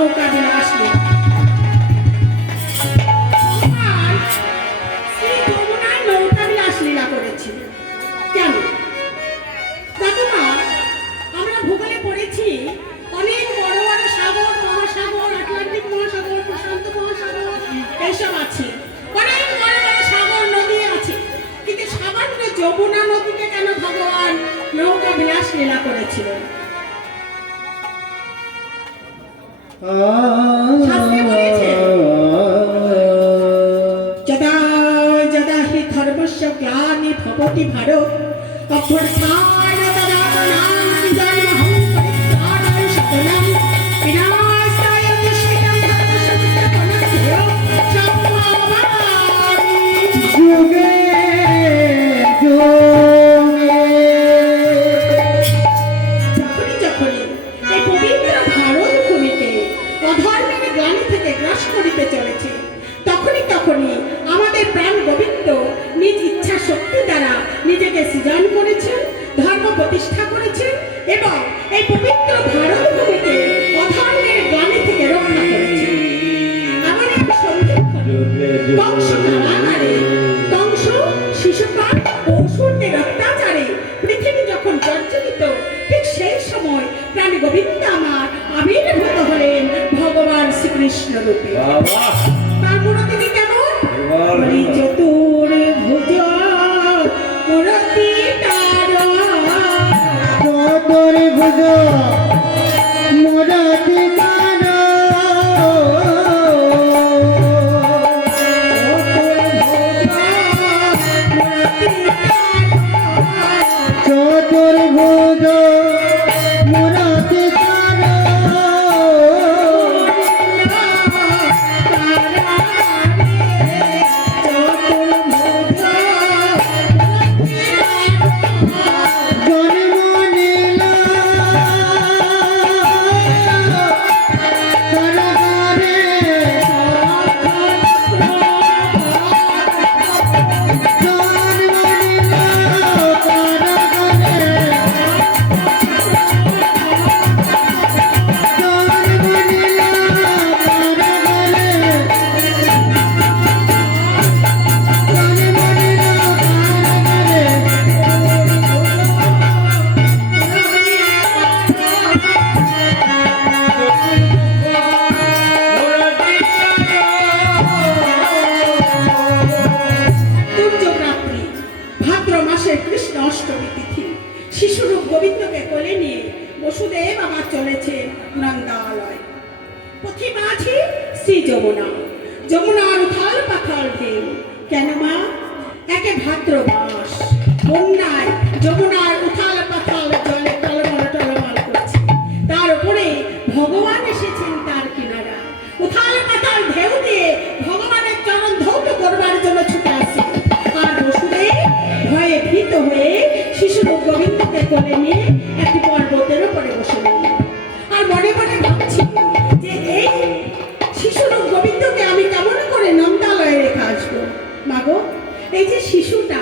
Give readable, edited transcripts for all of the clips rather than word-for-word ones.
নৌকা বিলাস লীলা। শ্রী যমুনায় নৌকা বিলাস লীলা করেছিল কেন? দেখো মা, আমরা ভূগোলে পড়েছি অনেক বড় বড় সাগর, মহাসাগর, আটলান্টিক মহাসাগর, প্রশান্ত মহাসাগর এইসব আছে, অনেক বড় বড় সাগর নদী আছে, কিন্তু সামান্য যমুনা নদীতে কেন ভগবান নৌকা বিলাস লীলা করেছিলেন? শাস্ত্রে বলেছে যদা যদা হি ধর্মস্য গ্লানি ভবতি ভারত অভ্যর্থায় তদাত্মনাং জন্মহং পরিত্রাণায় শতনাং বিনাশায় দুষ্কৃতং ধর্মসংস্থাপনায় সম্ভাবামি যুগে যুগে। যখনই এই পবিত্র ভারত ভূমিকে অধর্মের গ্লানি থেকে গ্রাস করিতে চলেছে, তখনই আমাদের প্রাণ গোবিন্দ নিজ ইচ্ছা শক্তি দ্বারা নিজেকে সৃজন করেছেন, ধর্ম প্রতিষ্ঠা করেছেন এবং এই পবিত্র ভারত ভূমিকে অধর্মের গ্লানি থেকে রক্ষা করেছেন। এমন এক সন্ধিক্ষণে কংস কারাগারে, কংস শিশুপাল ও অসুরদের অত্যাচারে পৃথিবী যখন জর্জরিত, ঠিক সেই সময় প্রাণ গোবিন্দ আমার আবির্ভূত হলেন ভগবান শ্রীকৃষ্ণ রূপে। তার মূর্তি কেমন? চতুর্ভুজ মূর্তি তার, চতুর্ভুজ মূর্তি তার, চতুর্ভুজ মূর্তি তার, শিশুরূপ গোবিন্দকে কোলে নিয়ে বসুদেব আমার চলেছে নন্দালয়। পথে মাঝে শ্রী যমুনা, যমুনার উথাল পাথাল ঢেউ। কেন মা? একে ভাদ্র মাস, বন্যায় যমুনার উথাল পাথাল জলে টলমল টলমল করছে, তার উপরে ভগবান এসেছেন তার কিনারা। উথাল পাথাল ঢেউ দিয়ে ভগবানের চরণ ধৌত করবার জন্য ছুটে আসে, আর বসুদেব ভয়ে ভীত হয়ে শিশুরূপ গোবিন্দকে কোলে নিয়ে একটি পর্বতের উপরে বসে রইল। আর মনে মনে ভাবছি যে এই শিশুরূপ গোবিন্দকে আমি কেমন করে নন্দালয়ে রেখে আসবো। মাগো, এই যে শিশুটা,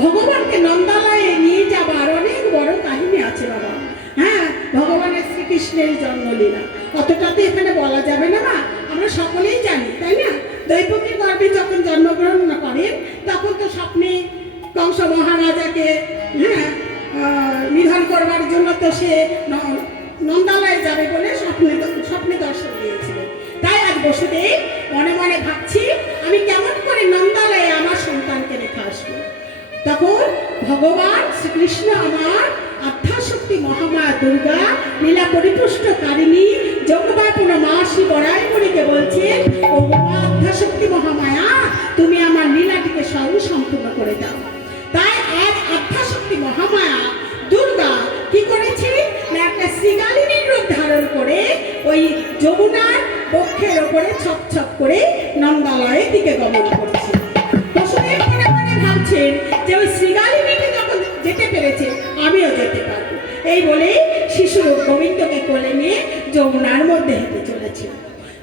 ভগবানকে নন্দালয়ে নিয়ে যাবার অনেক বড় কাহিনী আছে বাবা। হ্যাঁ, ভগবানের শ্রীকৃষ্ণের জন্মলীলা অতটা তো এখানে বলা যাবে না মা, আমরা সকলেই জানি, তাই না? দৈবকী গর্ভে যখন জন্মগ্রহণ করেন তখন তো স্বপ্নে কংস মহারাজাকে নিধন করবার জন্য তো সে নন্দালয়ে যাবে বলে স্বপ্নে দর্শন দিয়েছিলেন। তাই আজ বসুদেব মনে মনে ভাবছি আমি কেমন করে নন্দালয়ে আমার সন্তানকে রেখে আসবো। তখন ভগবান শ্রীকৃষ্ণ আমার আদ্যাশক্তি মহামায়া দুর্গা লীলা পরিপুষ্টকারিণী যোগবা পূর্ণমাসী বরাইমণিকে বলছেন, ও আদ্যাশক্তি মহামায়া, তুমি আমার লীলাটিকে সম্পূর্ণ করে দাও। তাই আজ আদ্যাশক্তি মহামায়া দুর্গা কি করেছে না, একটা শ্রীগালিনীর রূপ ধারণ করে ওই যমুনার বক্ষের ওপরে ছপ ছপ করে নন্দালয়ের দিকে গমন করেছে। বসুদেব মনে মনে ভাবছেন যে ওই শ্রীগালিনীকে যখন যেতে পেরেছে আমিও যেতে পারবো। এই বলে শিশুরূপ গোবিন্দকে কোলে নিয়ে যমুনার মধ্যে হেঁটে চলেছে।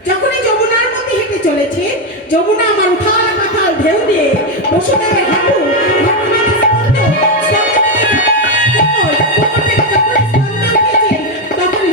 যখনই যমুনার মধ্যে হেঁটে চলেছে, যমুনা আমার উথাল পাথাল ঢেউ দিয়ে বসুদেবের হাঁটু তখন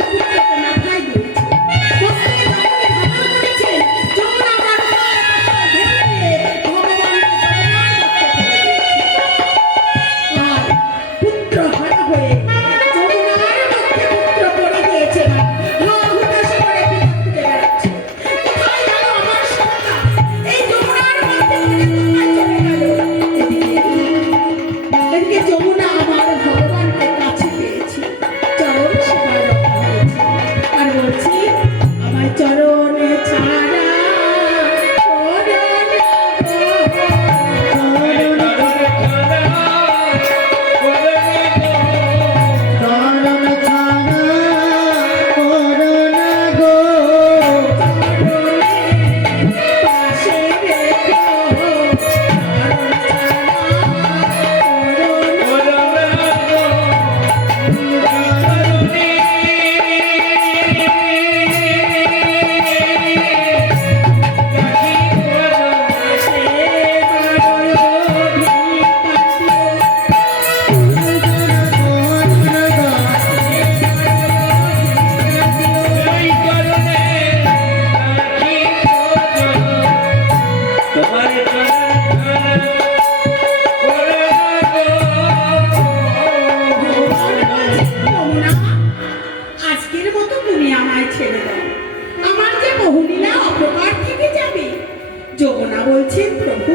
ছেড়ে দাও, আমার যে বহুলীলা অপকার থেকে যাবে। যমুনা বলছেন, প্রভু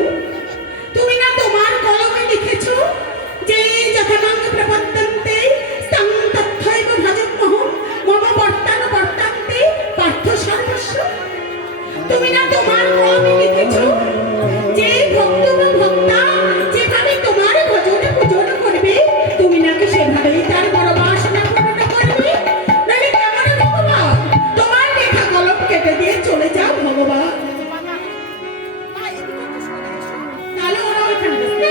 তুমি না তোমার কলমে লিখেছো যে যথামাং প্রপদ্যন্তে স্তাং তথ্যৈব ভজন্মহং মম বর্তানুবর্তান্তে পার্থ সর্বস্ব। তুমি না তোমার কলমে লিখেছো যে ভক্ত বা ভক্তা যেভাবে তোমার ভজন পূজন করবে তুমি নাকি সেভাবেই তার মনোবাসনা পূর্ণ করবে। নাহলে কেমন ভগবান তোমার লেখা কলম কেটে দিয়ে চলে যাও ভগবান। তাহলে ওরা ওইখানে বসবে।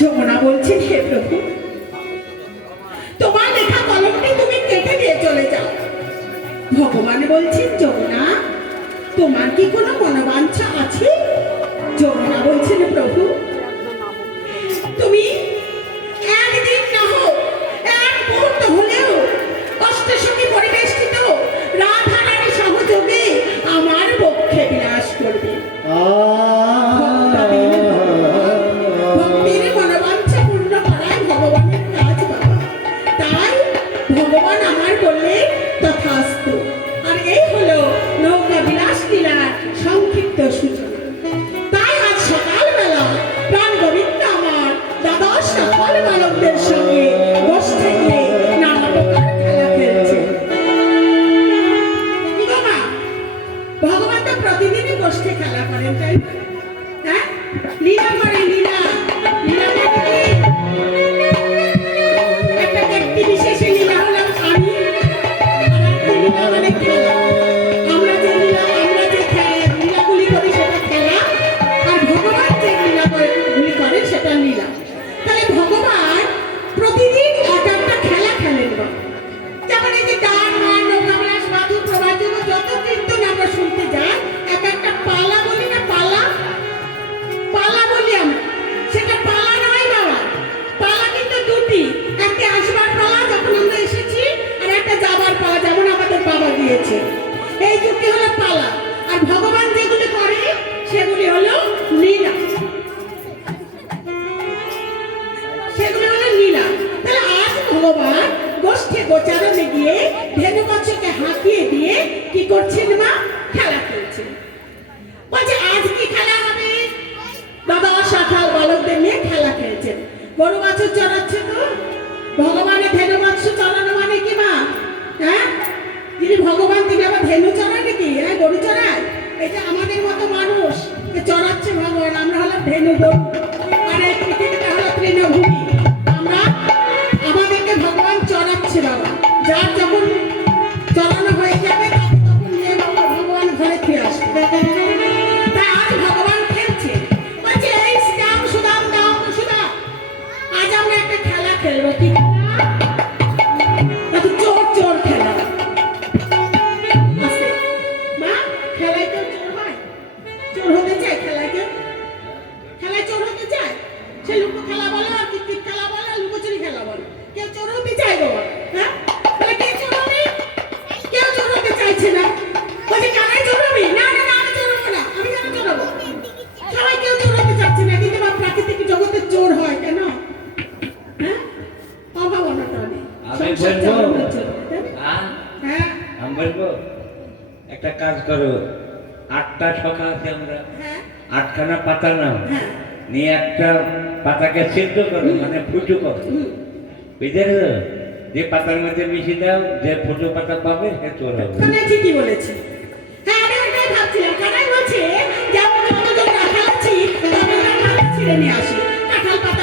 যমুনা বলছেন, হে প্রভু তোমার লেখা কলমটি তুমি কেটে দিয়ে চলে যাও। ভগবান বলছেন, যমুনা তোমার কি কোনো মনোবাঞ্ছা আছে? যমুনা বলছেন, প্রভু তুমি একদিন না হোক এক মুহূর্ত হলেও অষ্টসখী পরিবেষ্টিত রাধা রানী সহযোগে আমার পক্ষে বিলাস করবে। ভক্তির মনোবাঞ্ছা পূর্ণ করাই ভগবানের কাজ বাবা। তাই ভগবান আমার বললে তথাস্তু। আর এই হলো নৌকা বিলাস লীলার সংক্ষিপ্ত সূচনা। তাই আজ সকালবেলা প্রাণ গোবিন্দ আমার দ্বাদশ সকল বালকদের সঙ্গে গোষ্ঠে গিয়ে নানা প্রকার খেলা খেলছে। কি গো মা, ভগবান তো প্রতিদিনই গোষ্ঠে খেলা করেন, তাই না? হ্যাঁ, লীলা করে, লীলা লীলা মানে কি? একটা ব্যক্তি বিশেষে লীলা হলাম আমি, আর একটা লীলা মানে খেলা। আমরা যে লীলাগুলি করি সেটা খেলা, আর ভগবান যে লীলাগুলি করেন সেটা লীলা। তাহলে ভগবান প্রতিদিন এক একটা খেলা খেলেন। যেমন এই যে গান, মান, নৌকাবিলাস, মাধু, প্রভাতযোগ যত কীর্তন আমরা শুনতে যাই, এক একটা পালা বলি না, পালা পালা বলি আমরা। সেটা পালা নয় বাবা, পালা কিন্তু দুটি, একটা আসবার পালা যখন আমরা এসেছি, আর একটা যাবার পালা যেমন আমাদের বাবা দিয়েছে। এই দুটি হলো পালা। আর ভগবান যেগুলি করে সেগুলি হলো লীলা, সেগুলি হলো লীলা। তাহলে আজ ভগবান গোষ্ঠে গোচারণে গিয়ে ধেনুবৎসকে হাঁকিয়ে দিয়ে কি করছেন মা? খেলা খেলছেন। বলছে আজ কি খেলা হবে? বাবা সকাল বালকদের নিয়ে খেলা খেলছেন। গরু বাছুর চড়াচ্ছে তো। ভগবানের ধেনুবৎস চড়ানো মানে কি মা? হ্যাঁ, যিনি ভগবান তিনি আবার ধেনু চড়ায় নাকি? হ্যাঁ, গরু চড়ায়। এটা আমাদের মতো মানুষ চড়াচ্ছে ভগবান। আমরা হলাম ধেনু গরু, আর এই পৃথিবীটা হলো তৃণভূমি। আমরা আমাদেরকে ভগবান চড়াচ্ছে বাবা। যার যখন চড়ানো হয়ে যাবে তখন নিয়ে বাবা ভগবান ঘরে ফিরে আসবে। তাই আজ ভগবান খেলছে। বলছে এই শ্যাম সুদাম দাম সুদা, আজ আমরা একটা খেলা খেলবো। কি চোর চোর খেলা। আছে মা, খেলায় কেউ চোর হয়? চোর হতে চায় খেলায়? কেউ খেলায় চোর হতে চায়? সে লুকো খেলা বলো, আর কিতকিত খেলা বলো, লুকোচুরি খেলা বলো, কেউ চোর হতে চায় বাবা? হ্যাঁ, তাহলে কে চোর হবে? কেউ চোর হতে চাইছে না। বলছে কানাই চোর হবি? না না না, আমি চোর হবো না। আমি কেন চোর হবো? সবাই কেউ চোর হতে চাচ্ছে না, কিন্তু বা প্রাকৃতিক জগতে চোর হয় কেন? হ্যাঁ, অভাব অনটনে সংসার চালানো চোর। হ্যাঁ, আমি বলবো একটা কাজ করো, 8টা ছকা আছে আমরা, হ্যাঁ 8খানা পাতা নাও, হ্যাঁ, নিয়ে একটা পাতাকে সিদ্ধ করো, মানে ফুটো করো, বুঝেছ? যে পাতার মধ্যে মিশিয়ে দাও, যে ফুটো পাতা পাবে সে চোর হবে। কানাই ঠিকই বলেছে। হ্যাঁ, আমি ওটাই ভাবছিলাম। কানাই বলছে যে আমরা যতজন রাখাল আছি ততজন কাঁঠাল ছিঁড়ে নিয়ে আসি, কাঁঠাল পাতা